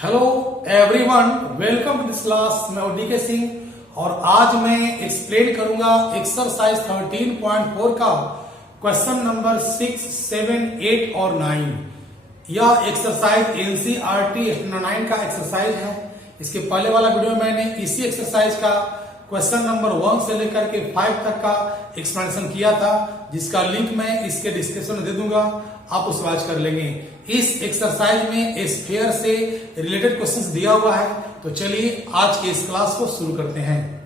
Hello everyone, welcome to this class. मैं हूं DK Singh और आज मैं एक्सप्लेन करूंगा एक्सरसाइज 13.4 का क्वेश्चन नंबर 6, 7, 8 और 9। यह एक्सरसाइज एनसीईआरटी 9 का एक्सरसाइज है। इसके पहले वाला वीडियो में मैंने इसी एक्सरसाइज का क्वेश्चन नंबर 1 से लेकर के 5 तक का एक्सप्लेनेशन किया था, जिसका लिंक मैं इसके डिस्क्रिप्शन में दे दूंगा, आप उसे वॉच कर लेंगे। इस एक्सरसाइज में स्फीयर से रिलेटेड क्वेश्चंस दिया हुआ है, तो चलिए आज के इस क्लास को शुरू करते हैं।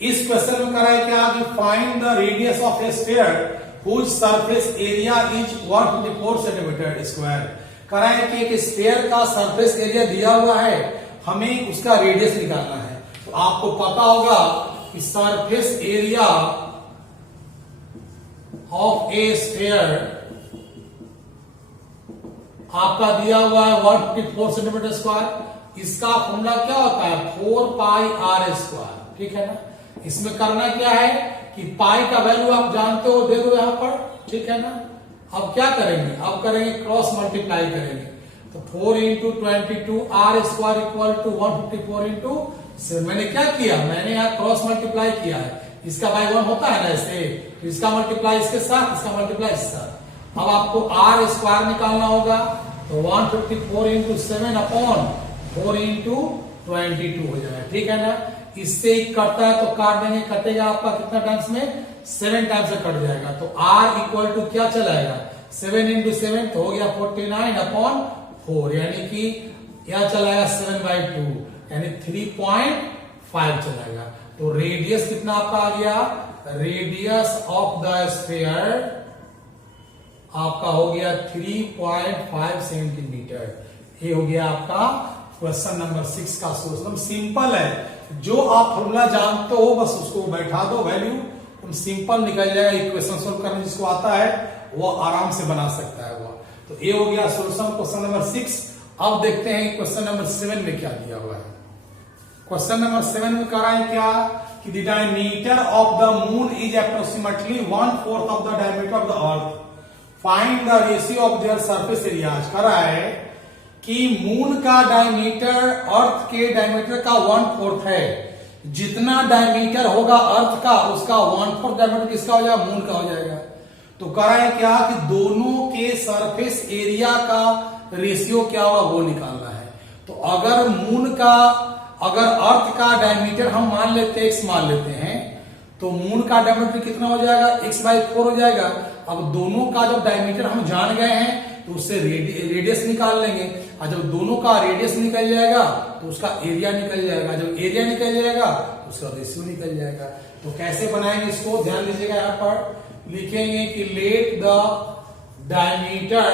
इस क्वेश्चन में करा है क्या कि find the radius of a sphere whose surface area is 154 centimetre square. करा है कि एक स्फीयर का सरफेस एरिया दिया हुआ है, हमें उसका रेडियस निकालना है। तो आपको पता होगा कि surface area of a sphere आपका दिया हुआ है 154 सेंटीमीटर स्क्वायर। इसका फॉर्मूला क्या होता है? 4 पाई आर स्क्वायर। ठीक है ना। इसमें करना क्या है कि पाई का वैल्यू आप जानते हो, दे दो यहां पर। ठीक है ना। अब क्या करेंगे? अब करेंगे क्रॉस मल्टीप्लाई करेंगे। तो 4 into 22 r square equal to 154 into 7। मैंने क्या किया? मैंने यहाँ क्रॉस मल्टीप्लाई किया है। इसका बाई 1 होता है ना ऐसे, तो इसका मल्टीप्लाई इसके साथ, इसका मल्टीप्लाई इसके साथ। अब आपको आर स्क्वायर निकालना होगा, तो 154 इंटू 7 अपॉन 4 इंटू 22 हो जाएगा। ठीक है ना। इससे ही कटता है तो काट देंगे, कटेगा आपका कितना टाइम्स में? 7 टाइम्स से कट जाएगा। तो आर इक्वल टू क्या चलाएगा? 7 इंटू 7 तो हो गया 49 अपॉन 4, यानी कि क्या चलाएगा? 7/2 यानी 3.5 चलाएगा। तो रेडियस कितना आपका आ गया? रेडियस ऑफ द स्फीयर आपका हो गया 3.5 सेंटीमीटर। ये हो गया आपका क्वेश्चन नंबर 6 का सोल्यूशन। सिंपल है, जो आप फॉर्मूला जानते हो बस उसको बैठा दो वैल्यू, तुम सिंपल निकल जाएगा। इक्वेशन सोल्व करने जिसको आता है वो आराम से बना सकता है वो। तो ये हो गया सोल्यूशन क्वेश्चन नंबर 6। अब देखते हैं क्वेश्चन नंबर 7 में क्या दिया हुआ है। क्वेश्चन नंबर 7 में कह रहा है क्या कि the diameter of the moon is approximately 1/4 of the diameter of the earth. Find the ratio of their surface areas. कह रहा है कि मून का डायमीटर अर्थ के डायमीटर का 1/4 है। जितना डायमीटर होगा अर्थ का, उसका 1/4 डायमीटर किसका हो जाएगा? मून का हो जाएगा। तो कह रहा है क्या कि दोनों के सरफेस एरिया का रेशियो क्या होगा वो निकालना है। तो अगर मून का, अगर अर्थ का डायमीटर हम मान लेते हैं, x मान लेते हैं, तो मून का डायमीटर कितना हो जाएगा? x/4 हो जाएगा। अब दोनों का जब डायमीटर हम जान गए हैं तो उससे रेडियस निकाल लेंगे, और जब दोनों का रेडियस निकल जाएगा तो उसका एरिया निकल जाएगा। जब एरिया निकल जाएगा तो उसका रेशियो निकल जाएगा। तो कैसे बनाएंगे इसको? ध्यान दीजिएगा, यहां पर लिखेंगे कि let the diameter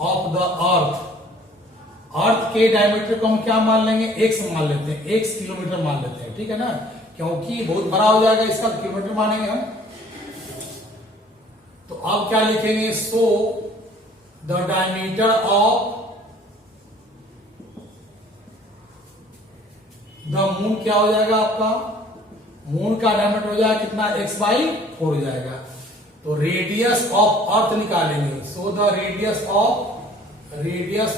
of the earth, earth के डायमीटर को हम क्या मान लेंगे? x मान लेते हैं, x किलोमीटर मान लेते हैं। ठीक है ना, क्योंकि बहुत बड़ा हो जाएगा इसका, किलोमीटर मानेंगे हम। तो अब क्या लिखेंगे? So the diameter of the moon क्या हो जाएगा आपका? मून का डायमीटर हो जाएगा कितना? x/4 हो जाएगा। तो रेडियस ऑफ अर्थ निकालेंगे। So the radius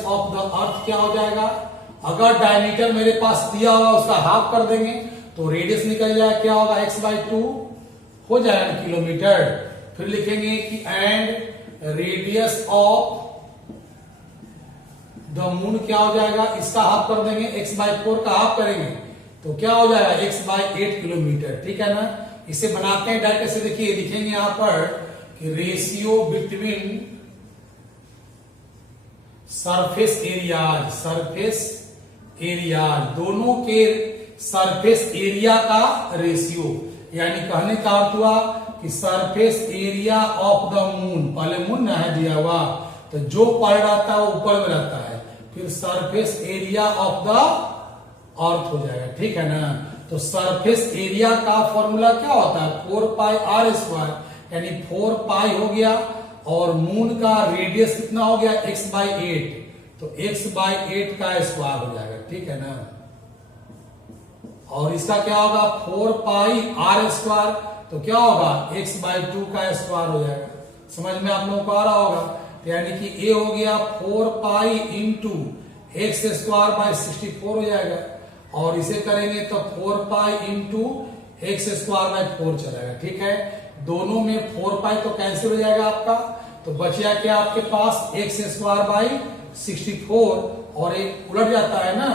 of the अर्थ क्या हो जाएगा? अगर डायमीटर मेरे पास दिया होगा उसका हाफ कर देंगे तो रेडियस निकल जाएगा, क्या होगा? x/2 हो जाएगा किलोमीटर। फिर लिखेंगे कि and radius of the moon क्या हो जाएगा? इसका हाफ कर देंगे, x/4 का हाफ करेंगे तो क्या हो जाएगा? x/8 kilometre. ठीक है ना। इसे बनाते हैं डायरेक्ट से। देखिए लिखेंगे यहां पर कि रेशियो बिटवीन सरफेस एरियाज, दोनों के सरफेस एरिया का रेशियो, यानी कहने का अर्थ हुआ कि surface area of the moon, पहले मून ना है दिया हुआ, तो जो पढ़ रहता है वो ऊपर में रहता है, फिर सरफेस एरिया ऑफ द अर्थ हो जाएगा। ठीक है ना। तो सरफेस एरिया का फॉर्मूला क्या होता है? 4 पाई आर स्क्वायर, यानी 4 पाई हो गया, और मून का रेडियस कितना हो गया? x/8, तो x/8 का स्क्वायर हो जाएगा। ठीक है ना। और इसका क्या होगा? 4 पाई आर स्क्वायर, तो क्या होगा x/2 का स्क्वायर हो जाएगा। समझ में आप लोगों को आ रहा होगा। तो यानी कि a हो गया 4 pi into x square by 64 हो जाएगा, और इसे करेंगे तो 4 pi into x square by 4 चलेगा। ठीक है, दोनों में 4 पाई तो कैंसिल हो जाएगा आपका, तो बचिया क्या आपके पास एक्स स्क्वायर बाई 64, और एक उलट जाता है ना,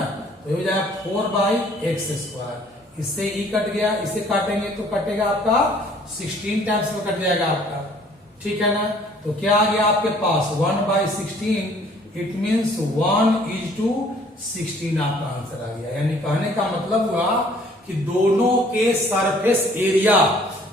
तो ये हो जाएगा 4 बाई एक्स स्क्वायर। इससे ई कट गया, इसे काटेंगे तो कटेगा आपका 16 टाइम्स में कट जाएगा आपका। ठीक है ना, तो क्या आ गया आपके पास 1/16, इट मीन्स 1:16 आपका आंसर आ गया। यानी कहने का मतलब हुआ कि दोनों के सरफेस एरिया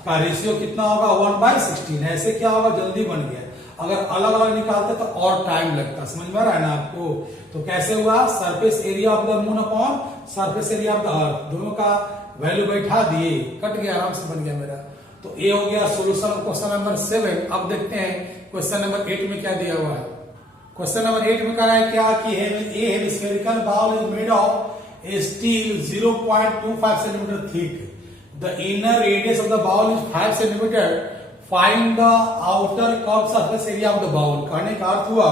का रेशियो कितना होगा 1/16। ऐसे क्या होगा, जल्दी बन गया। अगर अलग अलग निकालते तो और टाइम लगता। समझ में आ रहा है ना आपको। तो कैसे हुआ, surface area of the moon upon surface area of the अर्थ, दोनों का वैल्यू बैठा दिए, कट गया, आराम से बन गया मेरा। तो ये हो गया सोल्यूशन क्वेश्चन नंबर 7। अब देखते हैं क्वेश्चन नंबर 8 में क्या दिया हुआ है। क्वेश्चन नंबर 8 में कह रहा है क्या कि a hemispherical bowl is made of a steel 0.25 centimetre thick, the inner radius of the bowl is 5 centimetre, find the outer curve surface area of the bowl. कहने का अर्थ हुआ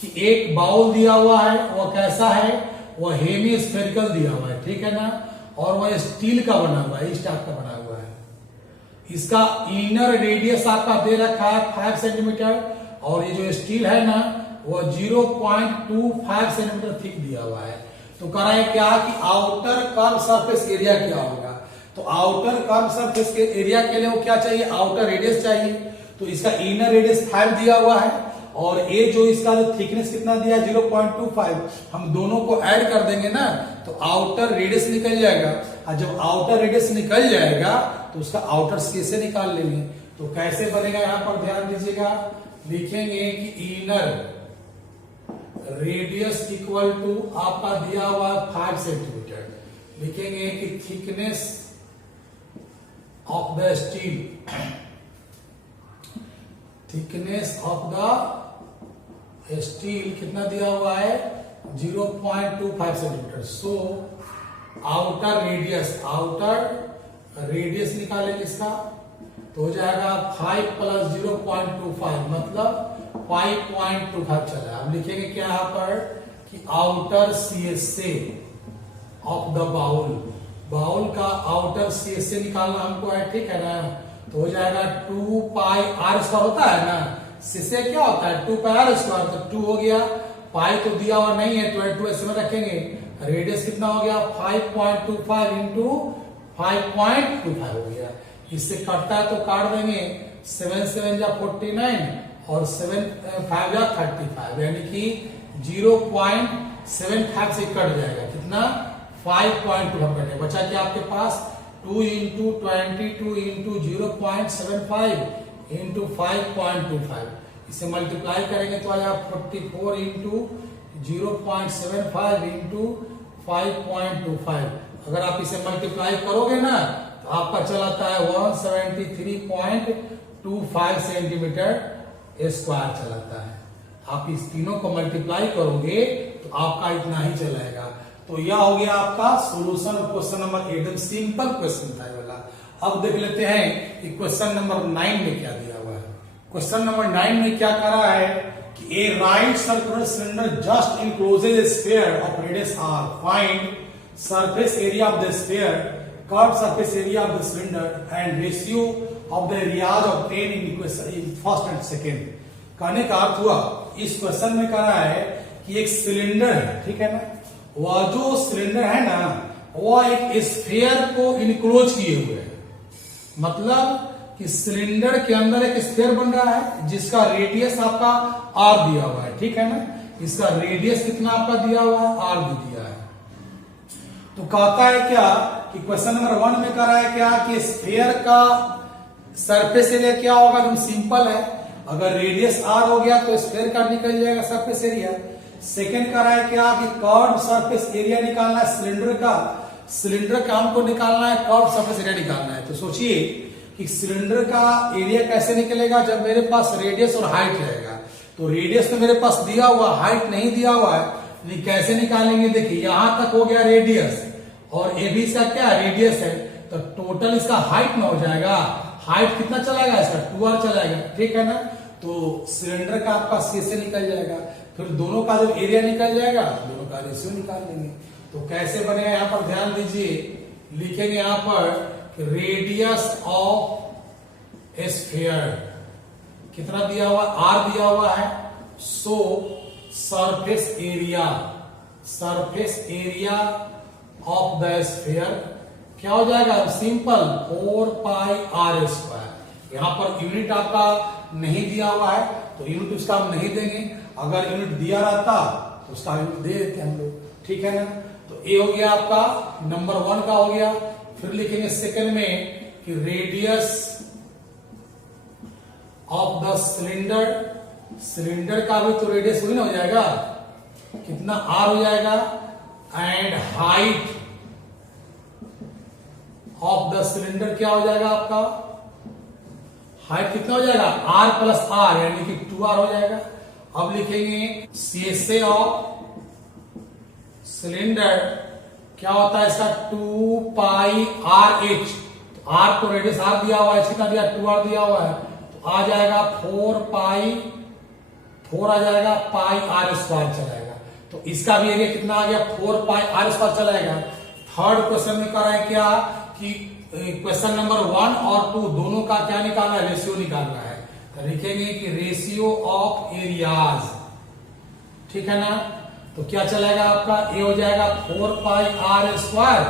कि एक बाउल दिया हुआ है, वह कैसा है, वह हेमिस्फेरिकल दिया हुआ है। ठीक है ना, और वह स्टील का बना हुआ है, इस टाइप का बना हुआ है। इसका इनर रेडियस आपका दे रखा है 5 सेंटीमीटर, और ये जो स्टील है ना वो 0.25 सेंटीमीटर थिक दिया हुआ है। तो कह रहा है क्या कि आउटर कर्व सरफेस एरिया क्या होगा। तो आउटर कर्व सरफेस के एरिया के लिए वो क्या चाहिए, आउटर रेडियस चाहिए। तो इसका इनर रेडियस 5 दिया हुआ है, और ये जो इसका जो थिकनेस कितना दिया 0.25, हम दोनों को ऐड कर देंगे ना तो आउटर रेडियस निकल जाएगा। और जब आउटर रेडियस निकल जाएगा तो उसका आउटर कैसे निकाल लेंगे। तो कैसे बनेगा, यहां पर ध्यान दीजिएगा, लिखेंगे कि इनर रेडियस इक्वल टू आपका दिया हुआ 5 सेंटीमीटर, लिखेंगे कि thickness of the steel, thickness of the steel कितना दिया हुआ है 0.25 सेंटीमीटर। सो आउटर रेडियस निकालेंगे इसका, तो हो जाएगा 5 + 0.25 मतलब 5.25 चला। अब लिखेंगे क्या यहां पर कि outer CSA of the bowl का आउटर CSA निकालना हमको है। ठीक है ना, तो हो जाएगा 2 पाई r स्क्वायर होता है ना, CSA क्या होता है 2 पाई r स्क्वायर, तो 2 हो गया, पाई तो दिया हुआ नहीं है तो 2 ऐसे में रखेंगे। रेडियस कितना हो गया 5.25 इंटू 5.25 हो गया। इससे कटता है तो काट देंगे, 7 7 जा 49 और 7 5 जा 35, यानी कि 0.75 से कट जाएगा, कितना 5.25 कटेगा। बचा क्या आपके पास 2 इंटू 22 इंटू 0.75 इंटू 5.25, इसे मल्टीप्लाई करेंगे तो आया 44 इंटू 0.75 इंटू 5.25। अगर आप इसे मल्टीप्लाई करोगे ना तो आपका चलाता है 173.25 सेंटीमीटर स्क्वायर चलाता है। आप इस तीनों को मल्टीप्लाई करोगे तो आपका इतना ही चलाएगा। तो यह हो गया आपका सॉल्यूशन ऑफ क्वेश्चन नंबर 8, एकदम सिंपल क्वेश्चन था ये वाला। अब देख लेते हैं कि क्वेश्चन नंबर 9 में क्या दिया हुआ है। क्वेश्चन नंबर 9 में क्या कर रहा है कि a right circular cylinder just encloses a sphere of radius r, find surface area of the sphere, curve surface area of the cylinder and ratio of the areas obtain in first and second. कहने का अर्थ हुआ इस question में कह रहा है कि एक सिलेंडर है, ठीक है ना, वह जो सिलेंडर है ना वह एक स्फीयर को इनक्लोज किए हुए है। मतलब कि सिलेंडर के अंदर एक स्फीयर बन रहा है जिसका रेडियस आपका r दिया हुआ है, ठीक है ना। इसका रेडियस कितना आपका दिया हुआ है, r भी दिया है। तो कहता है क्या कि क्वेश्चन नंबर 1 में कह रहा है क्या कि स्फीयर का सरफेस एरिया क्या होगा, एकदम सिंपल है, अगर रेडियस r हो गया तो स्फीयर का निकल जाएगा सरफेस एरिया। सेकेंड कह रहा है क्या कि कर्व सरफेस एरिया निकालना है सिलेंडर का, सिलेंडर का हमको निकालना है, कर्व सरफेस एरिया निकालना है। तो सोचिए कि सिलेंडर का एरिया कैसे निकलेगा जब मेरे पास रेडियस और हाइट रहेगा। तो रेडियस तो मेरे पास दिया हुआ, हाइट नहीं दिया हुआ है, नहीं कैसे निकालेंगे। देखिए यहां तक हो गया रेडियस और ए भी इसका क्या रेडियस है, तो टोटल इसका हाइट ना हो जाएगा, हाइट कितना चलाएगा इसका 2r चलाएगा, ठीक है ना। तो सिलेंडर का आपका सी से निकल जाएगा, फिर दोनों का जब एरिया निकल जाएगा दोनों का रेशियो निकाल लेंगे। तो कैसे बनेगा यहाँ पर ध्यान दीजिए, लिखेंगे यहाँ पर रेडियस ऑफ स्फीयर कितना दिया हुआ r दिया हुआ है, सो surface area of the sphere क्या हो जाएगा, सिंपल 4 पाई r स्क्वायर। यहां पर यूनिट आपका नहीं दिया हुआ है तो यूनिट उसका हम नहीं देंगे, अगर यूनिट दिया रहता तो उसका यूनिट दे देते हम लोग, ठीक है ना। तो ये हो गया आपका नंबर 1 का हो गया। फिर लिखेंगे सेकंड में कि रेडियस ऑफ द सिलेंडर का भी तो रेडियस वही ना हो जाएगा, कितना r हो जाएगा, and height of the cylinder क्या हो जाएगा आपका, हाइट कितना हो जाएगा r प्लस r यानी कि 2r हो जाएगा। अब लिखेंगे CSA ऑफ सिलेंडर क्या होता है इसका 2 पाई RH, तो r तो रेडियस r दिया हुआ है, कितना दिया 2r दिया हुआ है, तो आ जाएगा 4 आ जाएगा पाई r स्क्वायर चलाएगा। तो इसका भी एरिया कितना आ गया 4 पाई r स्क्वायर चलाएगा। थर्ड क्वेश्चन में कर रहे हैं क्या कि क्वेश्चन नंबर 1 और 2 दोनों का क्या निकालना है, रेशियो निकालना है। तो लिखेंगे कि रेशियो ऑफ एरियाज, ठीक है ना। तो क्या चलेगा आपका, ए हो जाएगा 4 पाई r स्क्वायर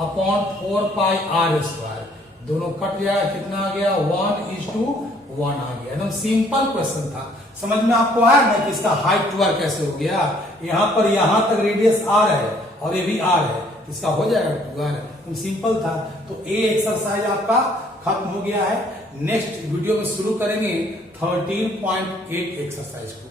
अपॉन 4 पाई r स्क्वायर, दोनों कट जाएगा, कितना आ गया 1:1 आ गया। एकदम सिंपल क्वेश्चन था, समझ में आपको आया ना कि इसका हाइट 2r कैसे हो गया। यहां पर यहां तक रेडियस r है और ये भी r है, इसका हो जाएगा 2r, एकदम सिंपल था। तो ए एक्सरसाइज आपका खत्म हो गया है। नेक्स्ट वीडियो में शुरू करेंगे 13.8 एक्सरसाइज को।